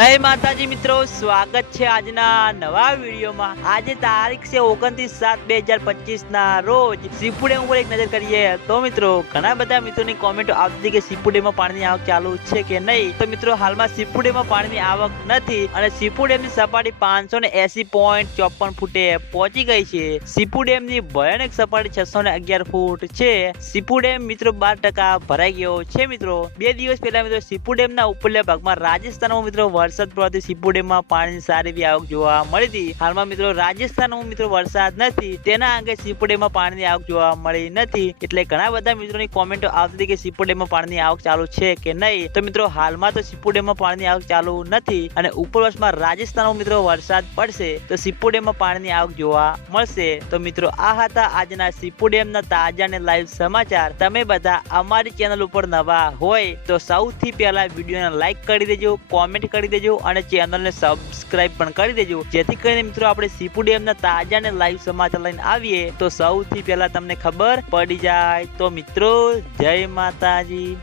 હે માતાજી મિત્રો, સ્વાગત છે આજના નવા વિડીયોમાં. આજે તારીખ છે ઓગણત્રીસ સાત બે હજાર પચીસ ના રોજ સીપુડે ઉપર એક નજર કરીએ. તો મિત્રો, ઘણા બધા મિત્રોની કોમેન્ટો આવતી કે સીપુડેમાં પાણીની આવક ચાલુ છે કે નહીં? તો મિત્રો, હાલમાં સીપુડેમાં પાણીની આવક નથી અને સીપુ ડેમની સપાટી પાંચસો ને એસી પોઈન્ટ ચોપન ફૂટે પહોંચી ગઈ છે. સીપુ ડેમની ભયાનક સપાટી છસો ને અગિયાર ફૂટ છે. સીપુ ડેમ મિત્રો બાર ટકા ભરાઈ ગયો છે મિત્રો. બે દિવસ પહેલા મિત્રો સીપુ ડેમના ઉપરલા ભાગમાં રાજસ્થાનમાં મિત્રો વરસાદ પડવાથી સીપુ ડેમમાં પાણીની સારી એવી આવક જોવા મળી હતી. હાલમાં મિત્રો રાજસ્થાનમાં મિત્રો વરસાદ નથી. તેના અંગે સીપુડેમાં પાણીની આવક જોવા મળી નથી. એટલે ઘણા બધા મિત્રોની કોમેન્ટો આવતી કે સીપુડેમાં પાણીની આવક ચાલુ છે કે નહીં. તો મિત્રો હાલમાં તો સીપુડેમાં પાણીની આવક ચાલુ નથી અને ઉપર વર્ષમાં રાજસ્થાનમાં મિત્રો વરસાદ પડશે તો સીપુડેમાં પાણીની આવક જોવા મળશે. તો મિત્રો આ હતા આજના સીપુ ડેમના તાજા અને લાઈવ સમાચાર. તમે બધા અમારી ચેનલ ઉપર નવા હોય તો સૌથી પહેલા વિડીયોને લાઈક કરી દેજો કોમેન્ટ કરી દેજો અને ચેનલને સબસ્ક્રાઇબ પણ કરી દેજો. જેથી કરીને મિત્રો આપણે સીપુ ડેમના તાજા અને લાઈવ સમાચાર લઈને આવીએ, તો સૌથી પહેલા તમને ખબર પડી જાય. તો મિત્રો, જય માતાજી.